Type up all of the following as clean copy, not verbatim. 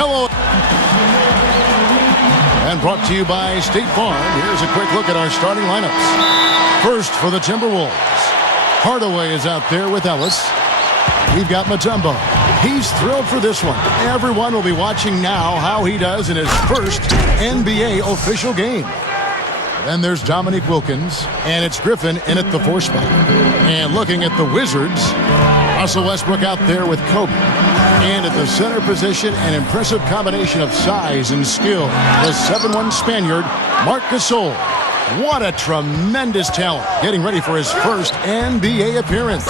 Hello. And brought to you by State Farm. Here's a quick look at our starting lineups. First for the Timberwolves, Hardaway is out there with Ellis. We've got Mutombo. He's thrilled for this one. Everyone will be watching now how he does in his first NBA official game. Then there's Dominique Wilkins, and it's Griffin in at the 4 spot. And looking at the Wizards, Russell Westbrook out there with Kobe. And at the center position, an impressive combination of size and skill. The 7'1" Spaniard, Marc Gasol. What a tremendous talent, getting ready for his first NBA appearance.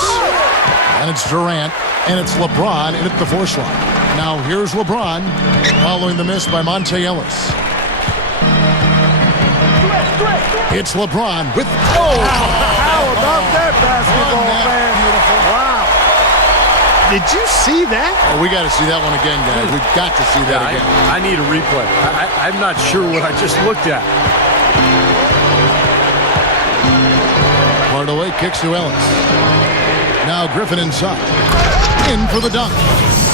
And it's Durant, and it's LeBron in at the 4 slot. Now here's LeBron, following the miss by Monte Ellis. It's LeBron with... Oh! How about that basketball, man? Beautiful. Wow. Did you see that? Oh, we got to see that one again, guys. We've got to see that again. I need a replay. I'm not sure what I just looked at. Hardaway kicks to Ellis. Now Griffin inside. In for the dunk.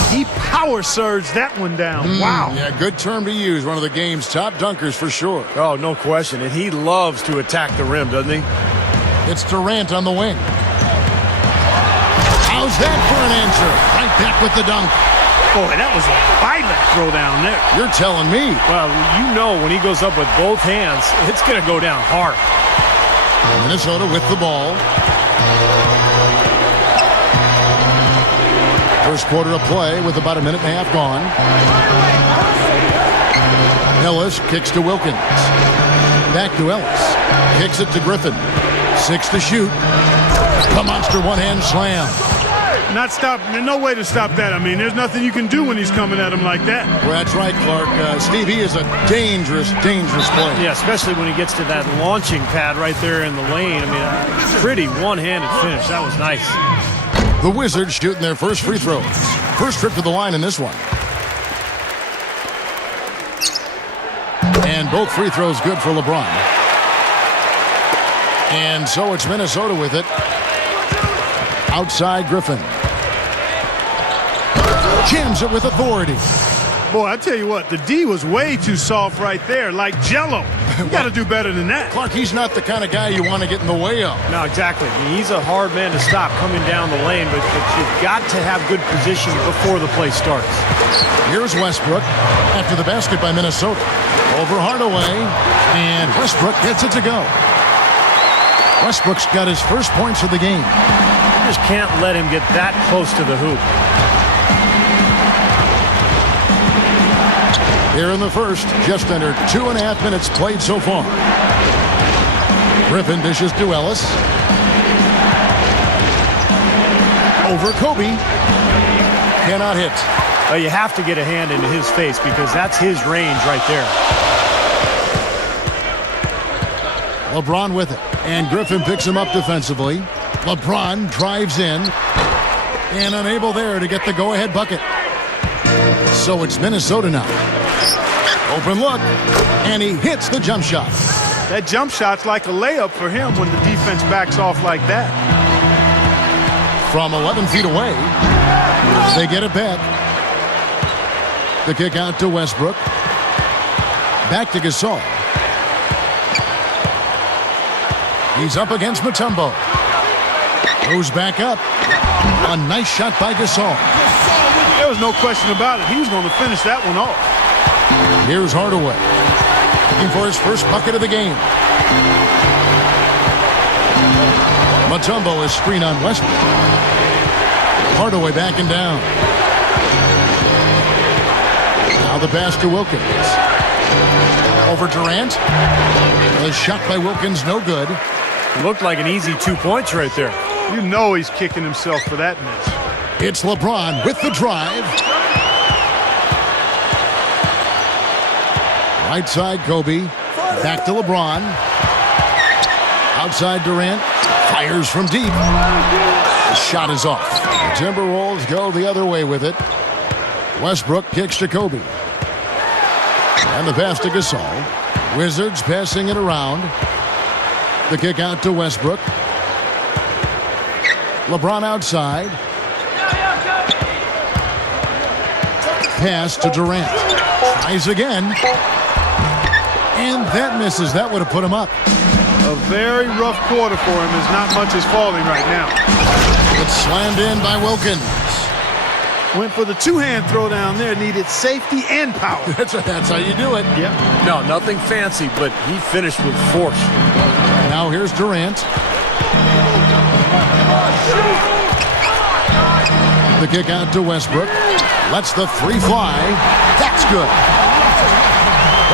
He power surged that one down. Wow. Yeah, good term to use. One of the game's top dunkers for sure. Oh, no question. And he loves to attack the rim, doesn't he? It's Durant on the wing. How's that for an answer? Right back with the dunk. Boy, that was a violent throw down there. You're telling me. Well, you know when he goes up with both hands, it's going to go down hard. Minnesota with the ball. First quarter of play with about a minute and a half gone. Ellis kicks to Wilkins. Back to Ellis. Kicks it to Griffin. 6 to shoot. The monster one-hand slam. Not stop. There's no way to stop that. I mean, there's nothing you can do when he's coming at him like that. Well, that's right, Clark. Steve, he is a dangerous, dangerous player. Yeah, especially when he gets to that launching pad right there in the lane. I mean, pretty one-handed finish. That was nice. The Wizards shooting their first free throws. First trip to the line in this one. And both free throws good for LeBron. And so it's Minnesota with it. Outside Griffin. Jams it with authority. Boy, I tell you what, the D was way too soft right there, like Jello. You got to do better than that. Clark, he's not the kind of guy you want to get in the way of. No, exactly. I mean, he's a hard man to stop coming down the lane, but you've got to have good position before the play starts. Here's Westbrook after the basket by Minnesota. Over Hardaway, and Westbrook gets it to go. Westbrook's got his first points of the game. You just can't let him get that close to the hoop. Here in the first, just under 2.5 minutes played so far. Griffin dishes to Ellis. Over Kobe. Cannot hit. Well, you have to get a hand into his face because that's his range right there. LeBron with it. And Griffin picks him up defensively. LeBron drives in. And unable there to get the go-ahead bucket. So it's Minnesota now. Open look, and he hits the jump shot. That jump shot's like a layup for him when the defense backs off like that. From 11 feet away, they get it back. The kick out to Westbrook. Back to Gasol. He's up against Mutombo. Goes back up. A nice shot by Gasol. There was no question about it. He was going to finish that one off. Here's Hardaway. Looking for his first bucket of the game. Mutombo is screen on Westbrook. Hardaway backing down. Now the pass to Wilkins. Over Durant. The shot by Wilkins, no good. It looked like an easy 2 points right there. You know he's kicking himself for that miss. It's LeBron with the drive. Right side, Kobe. Back to LeBron. Outside Durant. Fires from deep. The shot is off. The Timberwolves go the other way with it. Westbrook kicks to Kobe. And the pass to Gasol. Wizards passing it around. The kick out to Westbrook. LeBron outside. pass to Durant. Tries again. And that misses. That would have put him up. A very rough quarter for him as not much is falling right now. It's slammed in by Wilkins. Went for the two-hand throw down there. Needed safety and power. That's how you do it. Yep. No, nothing fancy, but he finished with force. Now here's Durant. The kick out to Westbrook. Lets the three fly. That's good.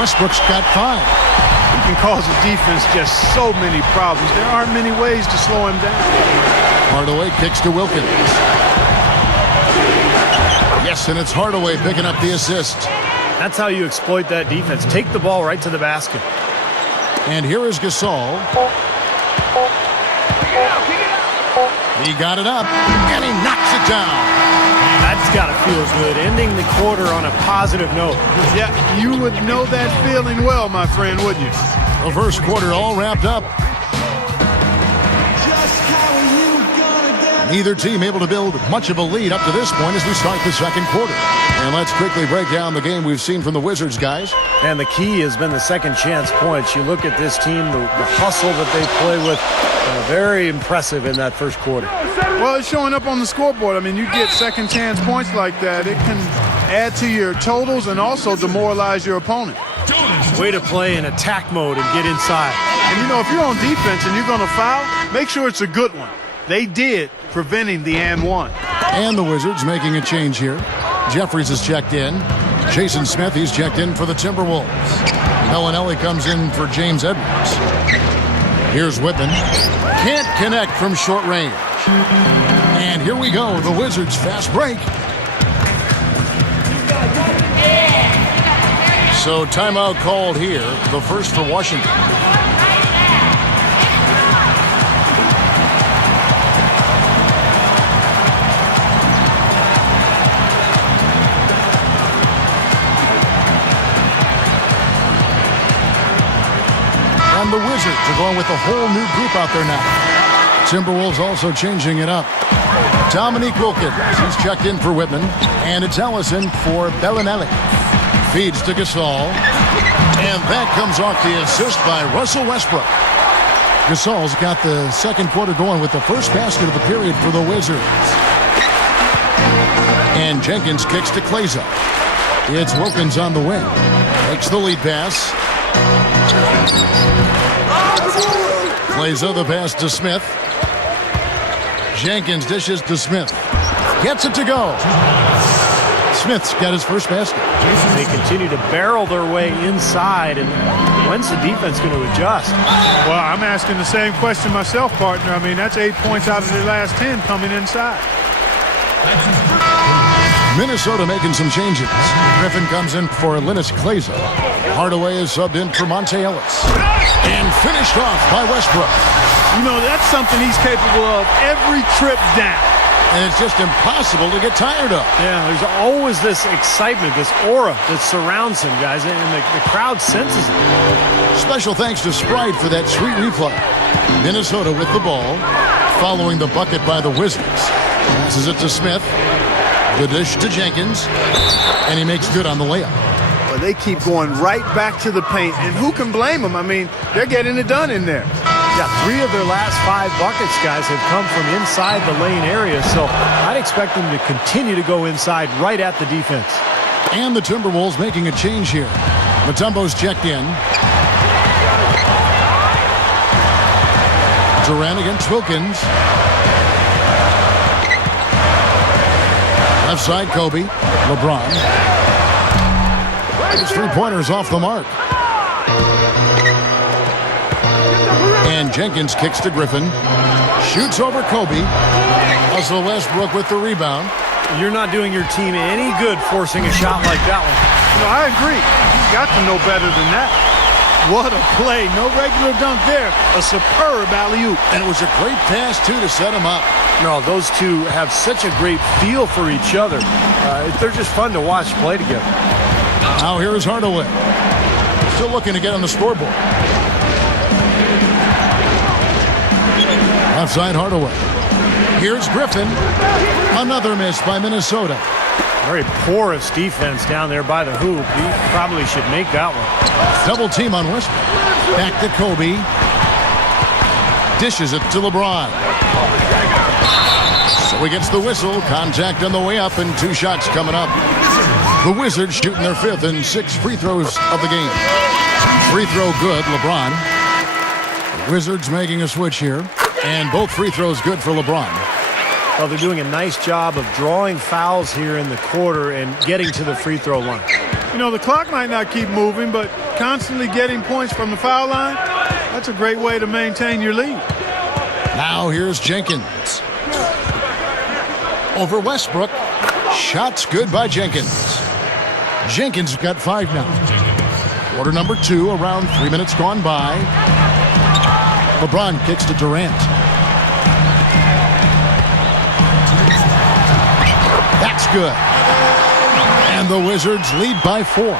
Westbrook's got 5. He can cause the defense just so many problems. There aren't many ways to slow him down. Hardaway kicks to Wilkins. Yes, and it's Hardaway picking up the assist. That's how you exploit that defense. Take the ball right to the basket. And here is Gasol. He got it up, and he knocks it down. That's got to feel good. Ending the quarter on a positive note. Yeah, you would know that feeling well, my friend, wouldn't you? The first quarter all wrapped up. Neither team able to build much of a lead up to this point as we start the second quarter. And let's quickly break down the game we've seen from the Wizards, guys. And the key has been the second chance points. You look at this team, the hustle that they play with, very impressive in that first quarter. Well, it's showing up on the scoreboard. I mean, you get second chance points like that, it can add to your totals and also demoralize your opponent. Way to play in attack mode and get inside. And, you know, if you're on defense and you're going to foul, make sure it's a good one. They did, preventing the and one. And the Wizards making a change here. Jeffries is checked in. Jason Smith, he's checked in for the Timberwolves. Bellinelli comes in for James Edwards. Here's Whitman. Can't connect from short range. And here we go, the Wizards fast break. So timeout called here, the first for Washington. And the Wizards are going with a whole new group out there now. Timberwolves also changing it up. Dominique Wilkins, he's checked in for Whitman. And it's Ellison for Bellinelli. Feeds to Gasol. And that comes off the assist by Russell Westbrook. Gasol's got the second quarter going with the first basket of the period for the Wizards. And Jenkins kicks to Kleza. It's Wilkins on the wing. Makes the lead pass. Kleza the pass to Smith. Jenkins dishes to Smith. Gets it to go. Smith's got his first basket. They continue to barrel their way inside, and when's the defense going to adjust? Well, I'm asking the same question myself, partner. I mean, that's 8 points out of their last 10 coming inside. Minnesota making some changes. Griffin comes in for Linus Kleza. Hardaway is subbed in for Monte Ellis. And finished off by Westbrook. You know, that's something he's capable of every trip down. And it's just impossible to get tired of. Yeah, there's always this excitement, this aura that surrounds him, guys, and the crowd senses it. Special thanks to Sprite for that sweet replay. Minnesota with the ball, following the bucket by the Wizards. Passes it to Smith. The dish to Jenkins. And he makes good on the layup. Well, they keep going right back to the paint, and who can blame them? I mean, they're getting it done in there. Yeah, 3 of their last 5 buckets, guys, have come from inside the lane area, so I'd expect them to continue to go inside right at the defense. And the Timberwolves making a change here. Mutombo's checked in. Durant against Wilkins. Left side, Kobe. LeBron. His three-pointers off the mark. And Jenkins kicks to Griffin. Shoots over Kobe. Russell Westbrook with the rebound. You're not doing your team any good forcing a shot like that one. No, I agree. You've got to know better than that. What a play. No regular dunk there. A superb alley-oop. And it was a great pass, too, to set him up. No, those two have such a great feel for each other. They're just fun to watch play together. Now here is Hardaway. Still looking to get on the scoreboard. Outside Hardaway. Here's Griffin. Another miss by Minnesota. Very porous defense down there by the hoop. He probably should make that one. Double team on Westbrook. Back to Kobe. Dishes it to LeBron. So he gets the whistle. Contact on the way up and 2 shots coming up. The Wizards shooting their 5th and 6th free throws of the game. Free throw good, LeBron. The Wizards making a switch here. And both free throws good for LeBron. Well, they're doing a nice job of drawing fouls here in the quarter and getting to the free throw line. You know, the clock might not keep moving, but constantly getting points from the foul line, that's a great way to maintain your lead. Now here's Jenkins. Over Westbrook. Shots good by Jenkins. Jenkins got 5 now. Quarter number 2, around 3 minutes gone by. LeBron kicks to Durant. That's good. And the Wizards lead by 4.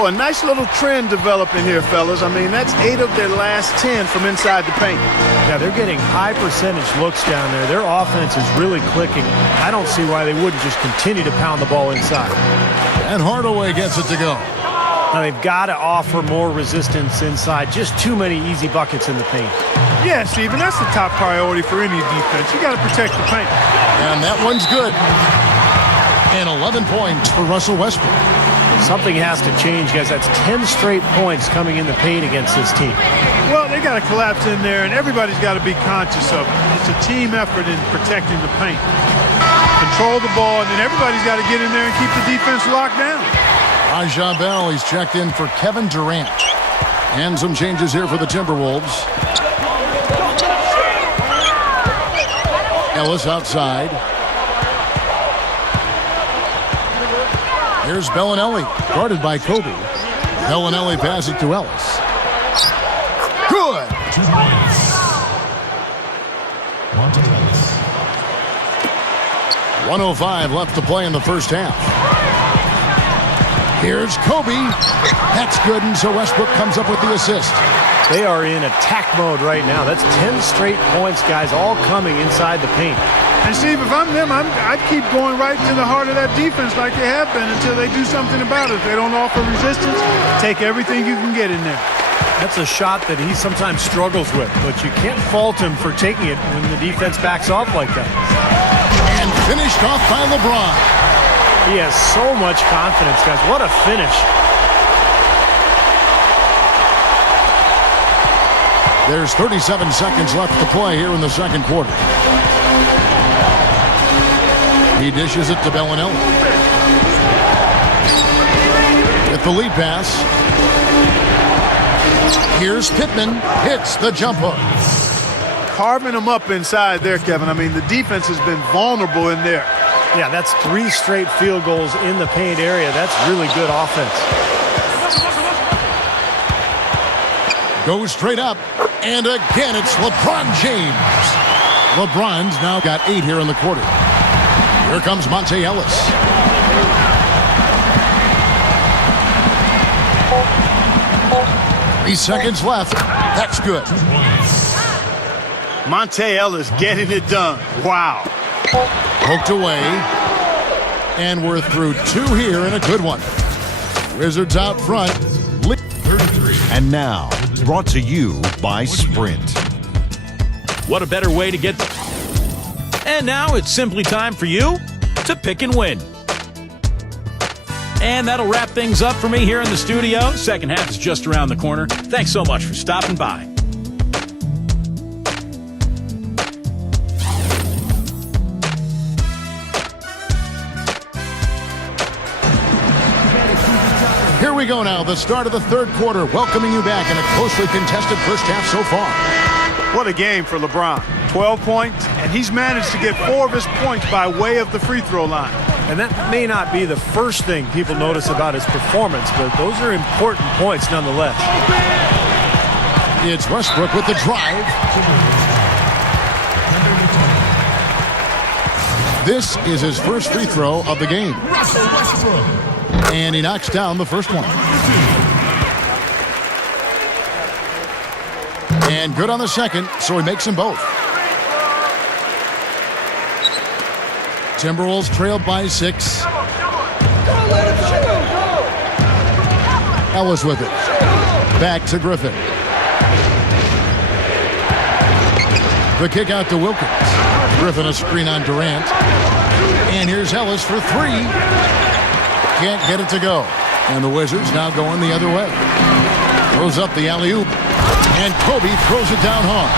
Oh, a nice little trend developing here, fellas. I mean, that's 8 of their last 10 from inside the paint. Yeah, they're getting high percentage looks down there. Their offense is really clicking. I don't see why they wouldn't just continue to pound the ball inside. And Hardaway gets it to go. Now, they've got to offer more resistance inside. Just too many easy buckets in the paint. Yeah, Steven, that's the top priority for any defense. You got to protect the paint. And that one's good. And 11 points for Russell Westbrook. Something has to change, guys. That's 10 straight points coming in the paint against this team. Well, they got to collapse in there, and everybody's got to be conscious of it. It's a team effort in protecting the paint. Control the ball, and then everybody's got to get in there and keep the defense locked down. Raja Bell, he's checked in for Kevin Durant. And some changes here for the Timberwolves. Ellis outside. Here's Bellinelli, guarded by Kobe. Bellinelli passes it to Ellis. Good. 1:05 left to play in the first half. Here's Kobe. That's good, and so Westbrook comes up with the assist. They are in attack mode right now. That's 10 straight points, guys, all coming inside the paint. And Steve, if I'm them, I'd keep going right to the heart of that defense like they have been until they do something about it. If they don't offer resistance, take everything you can get in there. That's a shot that he sometimes struggles with, but you can't fault him for taking it when the defense backs off like that. And finished off by LeBron. He has so much confidence, guys. What a finish. There's 37 seconds left to play here in the second quarter. He dishes it to Bellinelli. With the lead pass. Here's Pittman. Hits the jump hook. Carving them up inside there, Kevin. I mean, the defense has been vulnerable in there. Yeah, that's 3 straight field goals in the paint area. That's really good offense. Goes straight up. And again, it's LeBron James. LeBron's now got 8 here in the quarter. Here comes Monte Ellis. Three seconds left. That's good. Monte Ellis getting it done. Wow. Poked away. And we're through 2 here and a good one. Wizards out front. 33. And now, brought to you by Sprint. What a better way to get... And now it's simply time for you to pick and win. And that'll wrap things up for me here in the studio. Second half is just around the corner. Thanks so much for stopping by. Here we go now, the start of the third quarter, welcoming you back in a closely contested first half so far. What a game for LeBron. 12 points, and he's managed to get 4 of his points by way of the free throw line. And that may not be the first thing people notice about his performance, but those are important points nonetheless. It's Westbrook with the drive. This is his first free throw of the game. And he knocks down the first one. And good on the second, so he makes them both. Timberwolves trailed by 6. Ellis with it. Back to Griffin. The kick out to Wilkins. Griffin a screen on Durant. And here's Ellis for three. Can't get it to go. And the Wizards now going the other way. Throws up the alley-oop. And Kobe throws it down hard.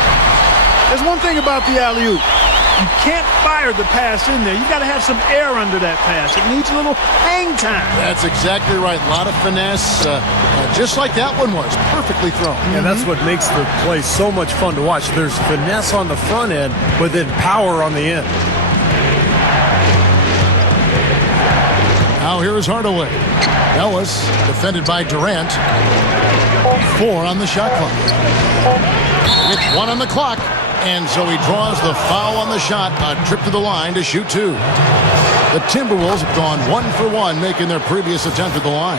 There's one thing about the alley-oop. You can't fire the pass in there. You've got to have some air under that pass. It needs a little hang time. That's exactly right. A lot of finesse, just like that one was. Perfectly thrown. And that's what makes the play so much fun to watch. There's finesse on the front end, but then power on the end. Now here is Hardaway. Ellis defended by Durant. 4 on the shot clock. It's 1 on the clock. And so he draws the foul on the shot. A trip to the line to shoot 2. The Timberwolves have gone 1 for 1, making their previous attempt at the line.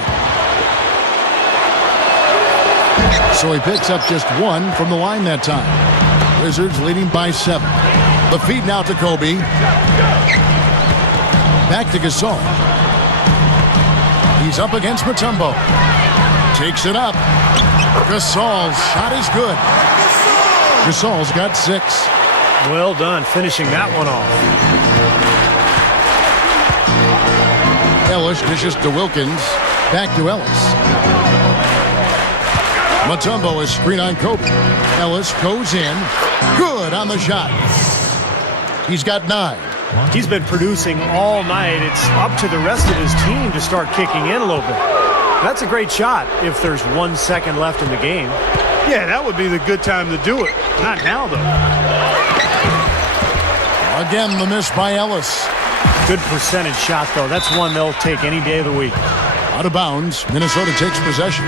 So he picks up just 1 from the line that time. Wizards leading by 7. The feed now to Kobe. Back to Gasol. He's up against Mutombo. Takes it up. Gasol's shot is good. Gasol's got 6. Well done, finishing that one off. Ellis dishes to Wilkins. Back to Ellis. Mutombo is screen on Kobe. Ellis goes in. Good on the shot. He's got 9. He's been producing all night. It's up to the rest of his team to start kicking in a little bit. That's a great shot if there's 1 second left in the game. Yeah, that would be the good time to do it. Not now, though. Again, the miss by Ellis. Good percentage shot, though. That's one they'll take any day of the week. Out of bounds, Minnesota takes possession.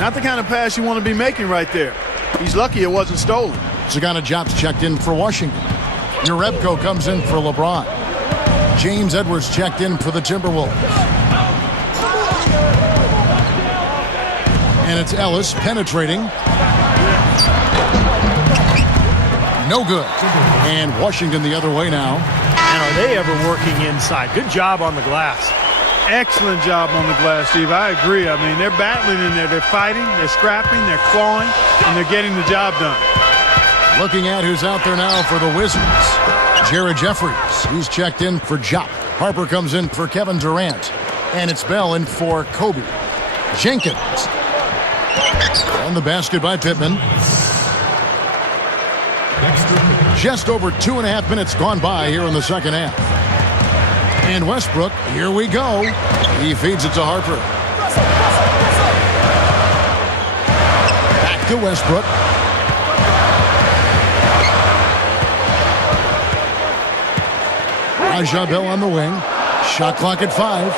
Not the kind of pass you want to be making right there. He's lucky it wasn't stolen. Sagana Jobs checked in for Washington. Urebko comes in for LeBron. James Edwards checked in for the Timberwolves. And it's Ellis penetrating. No good. And Washington the other way now. And are they ever working inside? Good job on the glass. Excellent job on the glass, Steve. I agree. I mean, they're battling in there. They're fighting, they're scrapping, they're clawing, and they're getting the job done. Looking at who's out there now for the Wizards. Jared Jeffries. He's checked in for Jop. Harper comes in for Kevin Durant. And it's Bell in for Kobe. Jenkins. On the basket by Pittman. Just over 2.5 minutes gone by here in the second half. And Westbrook, here we go. He feeds it to Harper. Back to Westbrook. Raja Bell on the wing. Shot clock at 5.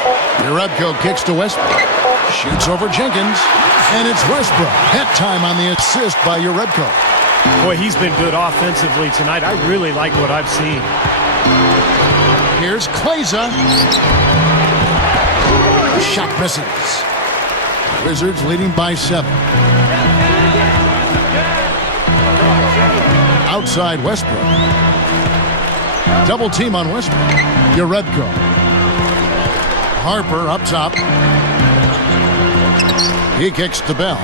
Urebko kicks to Westbrook. Shoots over Jenkins. And it's Westbrook. That time on the assist by Urebko. Boy, he's been good offensively tonight. I really like what I've seen. Here's Kleza. Shot misses. Wizards leading by 7. Outside Westbrook. Double team on Westbrook. Urebko. Harper up top. He kicks to Bell.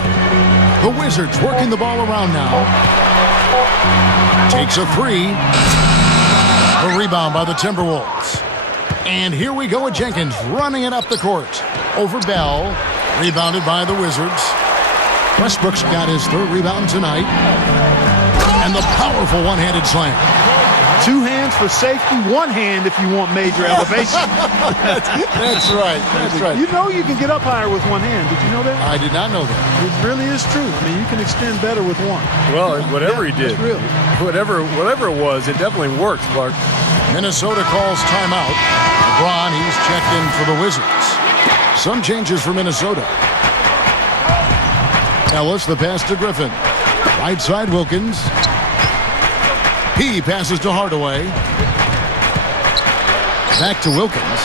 The Wizards working the ball around now. Takes a 3. A rebound by the Timberwolves. And here we go with Jenkins running it up the court. Over Bell. Rebounded by the Wizards. Westbrook's got his 3rd rebound tonight. And the powerful one-handed slam. 2 hands for safety, 1 hand if you want major elevation. That's right. That's right. You know you can get up higher with 1 hand. Did you know that? I did not know that. It really is true. I mean, you can extend better with 1. Well, whatever he did, that's real. whatever it was, it definitely worked, Clark. Minnesota calls timeout. LeBron, he's checked in for the Wizards. Some changes for Minnesota. Ellis, the pass to Griffin. Right side, Wilkins. He passes to Hardaway. Back to Wilkins.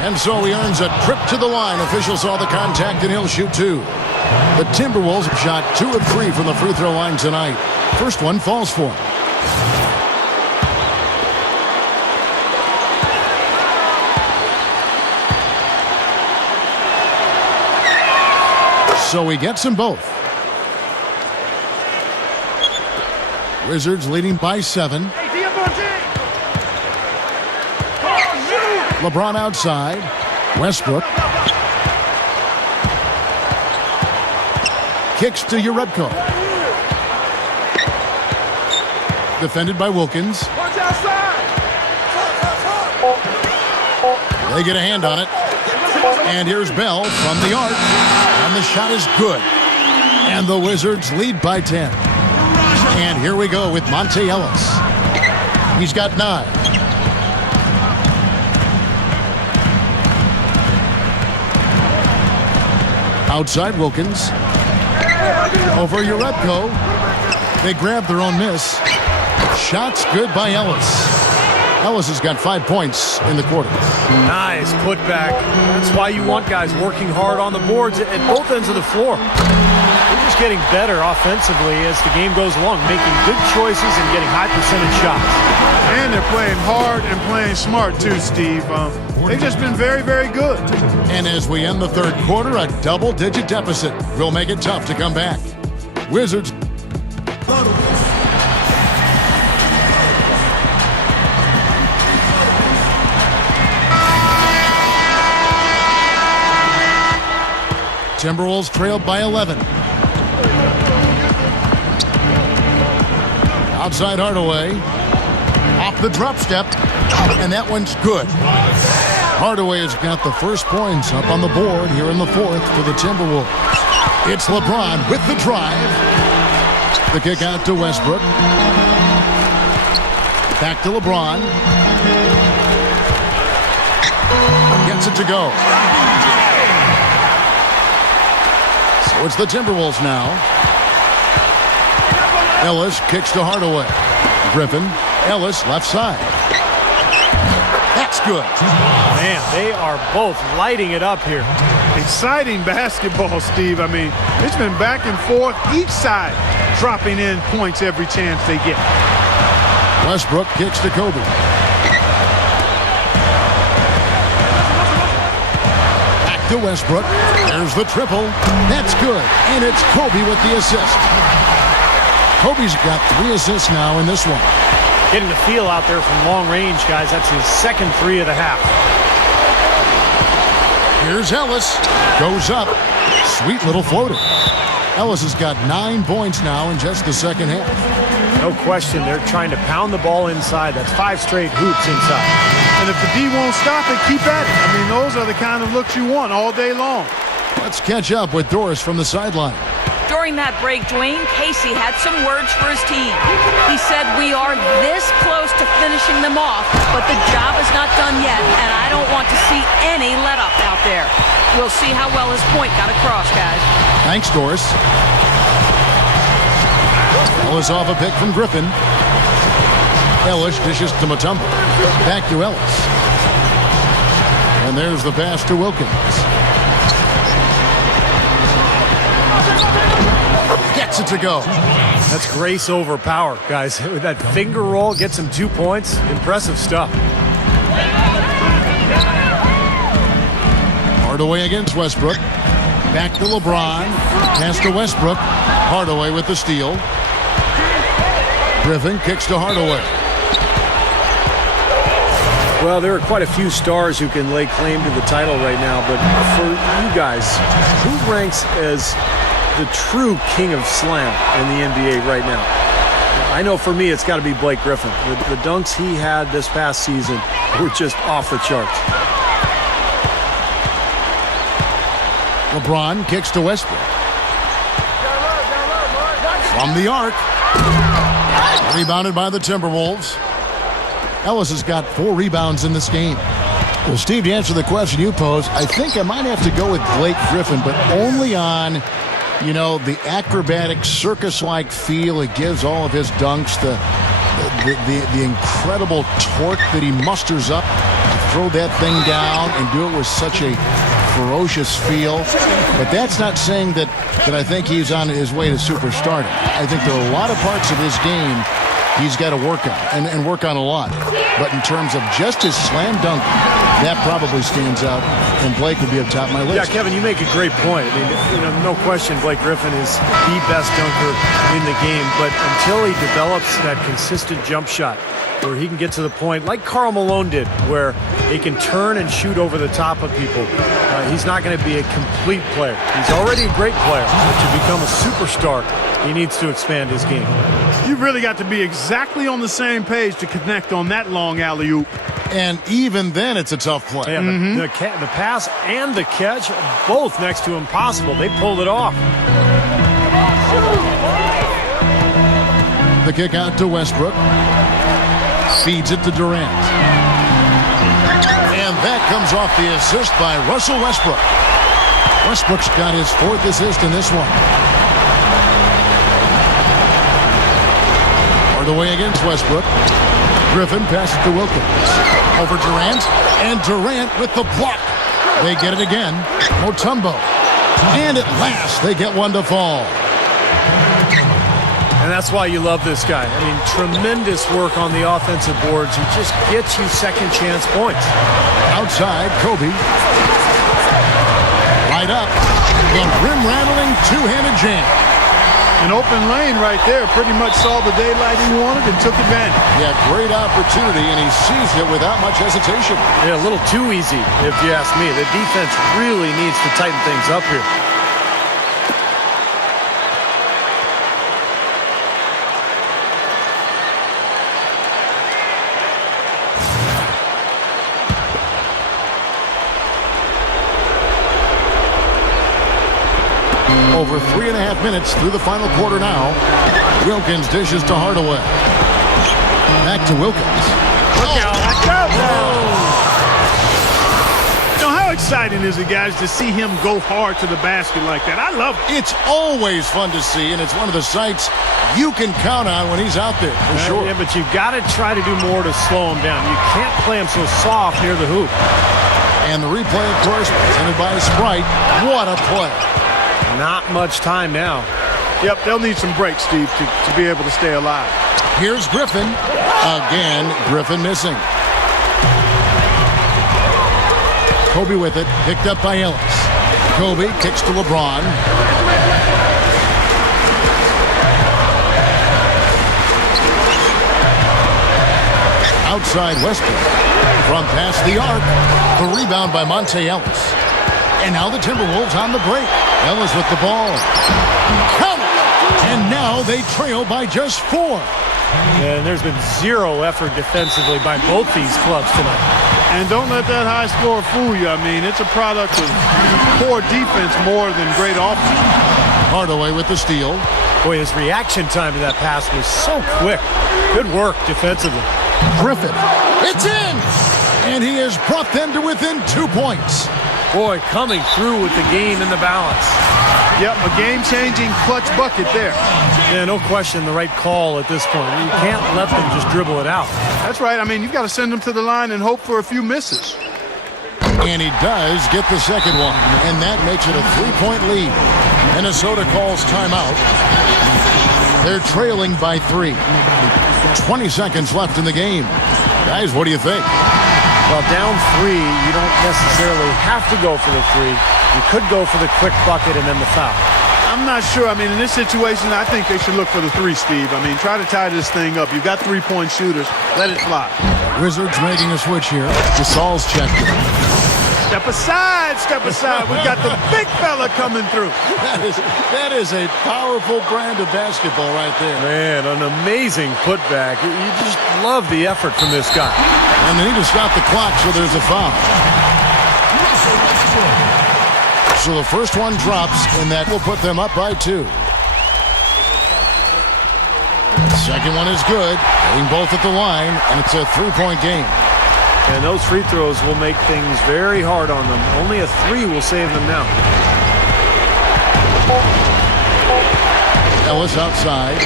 And so he earns a trip to the line. Official saw the contact and he'll shoot 2. The Timberwolves have shot 2 of 3 from the free throw line tonight. First one falls for him. So he gets them both. Wizards leading by 7. LeBron outside. Westbrook. Kicks to Urebko. Defended by Wilkins. They get a hand on it. And here's Bell from the arc. And the shot is good. And the Wizards lead by 10. And here we go with Monte Ellis. He's got 9. Outside Wilkins. Over Urebko. They grab their own miss. Shots good by Ellis. Ellis has got 5 points in the quarter. Nice putback. That's why you want guys working hard on the boards at both ends of the floor. They're just getting better offensively as the game goes along, making good choices and getting high percentage shots. And they're playing hard and playing smart too, Steve. They've just been very, very good. And as we end the third quarter, a double-digit deficit will make it tough to come back. Wizards. Timberwolves trailed by 11. Outside Hardaway. Off the drop step. And that one's good. Hardaway has got the first points up on the board here in the fourth for the Timberwolves. It's LeBron with the drive. The kick out to Westbrook. Back to LeBron. Gets it to go. So it's the Timberwolves now. Ellis kicks to Hardaway. Griffin. Ellis left side. That's good. Man, they are both lighting it up here. Exciting basketball, Steve. I mean, it's been back and forth. Each side dropping in points every chance they get. Westbrook kicks to Kobe. Back to Westbrook. There's the triple. That's good. And it's Kobe with the assist. Kobe's got 3 assists now in this one. Getting the feel out there from long range, guys. That's his second 3 of the half. Here's Ellis. Goes up. Sweet little floater. Ellis has got 9 points now in just the second half. No question, they're trying to pound the ball inside. That's 5 straight hoops inside. And if the D won't stop it, keep at it. I mean, those are the kind of looks you want all day long. Let's catch up with Doris from the sideline. During that break, Dwayne Casey had some words for his team. He said, "We are this close to finishing them off, but the job is not done yet, and I don't want to see any let-up out there." We'll see how well his point got across, guys. Thanks, Doris. Ellis off a pick from Griffin. Ellis dishes to Mutombo. Back to Ellis. And there's the pass to Wilkins. Gets it to go. That's grace over power, guys. With that finger roll, gets him 2 points. Impressive stuff. Hardaway against Westbrook. Back to LeBron. Pass to Westbrook. Hardaway with the steal. Griffin kicks to Hardaway. Well, there are quite a few stars who can lay claim to the title right now, but for you guys, who ranks as the true king of slam in the NBA right now? I know for me it's got to be Blake Griffin. The dunks he had this past season were just off the charts. LeBron kicks to Westbrook. From the arc. Rebounded by the Timberwolves. Ellis has got 4 rebounds in this game. Well, Steve, to answer the question you posed, I think I might have to go with Blake Griffin, but only on, you know, the acrobatic circus-like feel it gives all of his dunks, the incredible torque that he musters up to throw that thing down and do it with such a ferocious feel. But that's not saying that I think he's on his way to superstardom. I think there are a lot of parts of his game he's got to work on, and work on a lot. But in terms of just his slam dunk That probably stands out, and Blake would be up top of my list. Yeah, Kevin, you make a great point. I mean, no question Blake Griffin is the best dunker in the game, but until he develops that consistent jump shot where he can get to the point like Karl Malone did, where he can turn and shoot over the top of people, he's not going to be a complete player. He's already a great player, but to become a superstar, he needs to expand his game. You've really got to be exactly on the same page to connect on that long alley-oop. And even then, it's a tough play. Yeah, the pass and the catch, both next to impossible. They pulled it off. The kick out to Westbrook. Feeds it to Durant. And that comes off the assist by Russell Westbrook. Westbrook's got his 4th assist in this one. Hardaway against Westbrook. Griffin passes to Wilkins. Over Durant. And Durant with the block. They get it again. Mutombo. And at last, they get one to fall. And that's why you love this guy. I mean, tremendous work on the offensive boards. He just gets you second chance points. Outside, Kobe. Right up. The rim-rattling two-handed jam. An open lane right there. Pretty much saw the daylight he wanted and took advantage. Yeah, great opportunity, and he seized it without much hesitation. Yeah, a little too easy, if you ask me. The defense really needs to tighten things up here. Over 3.5 minutes through the final quarter now. Wilkins dishes to Hardaway. Back to Wilkins. Look out. How exciting is it, guys, to see him go hard to the basket like that? I love it. It's always fun to see, and it's one of the sights you can count on when he's out there, for sure. Yeah, but you've got to try to do more to slow him down. You can't play him so soft near the hoop. And the replay, of course, presented by Sprite. What a play. Not much time now. Yep, they'll need some breaks, Steve, to be able to stay alive. Here's Griffin. Again, Griffin missing. Kobe with it, picked up by Ellis. Kobe kicks to LeBron. Outside Westbrook. From past the arc. The rebound by Monte Ellis. And now the Timberwolves on the break. Ellis with the ball. Count it! And now they trail by just 4. And there's been zero effort defensively by both these clubs tonight. And don't let that high score fool you. I mean, it's a product of poor defense more than great offense. Hardaway with the steal. Boy, his reaction time to that pass was so quick. Good work defensively. Griffin. It's in! And he has brought them to within 2 points. Boy, coming through with the game in the balance. Yep, a game-changing clutch bucket there. Yeah, no question, the right call at this point. You can't let them just dribble it out. That's right. I mean, you've got to send them to the line and hope for a few misses. And he does get the second one. And that makes it a 3-point lead. Minnesota calls timeout. They're trailing by 3. 20 seconds left in the game. Guys, what do you think? Well, down 3, you don't necessarily have to go for the 3. You could go for the quick bucket and then the foul. I'm not sure. I mean, in this situation, I think they should look for the 3, Steve. I mean, try to tie this thing up. You've got 3-point shooters. Let it fly. Wizards making a switch here. Gasol's checked in. Step aside, step aside. We've got the big fella coming through. That is a powerful brand of basketball right there. Man, an amazing putback. You just love the effort from this guy. And they need to stop the clock, so there's a foul. So the first one drops, and that will put them up by 2. Second one is good. Hitting both at the line, and it's a 3-point game. And those free throws will make things very hard on them. Only a 3 will save them now. Ellis outside.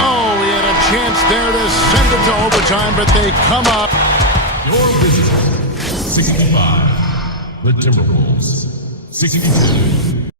Oh, he had a chance there to send it to overtime, but they come up. Your visitor, 65. The Timberwolves, 62.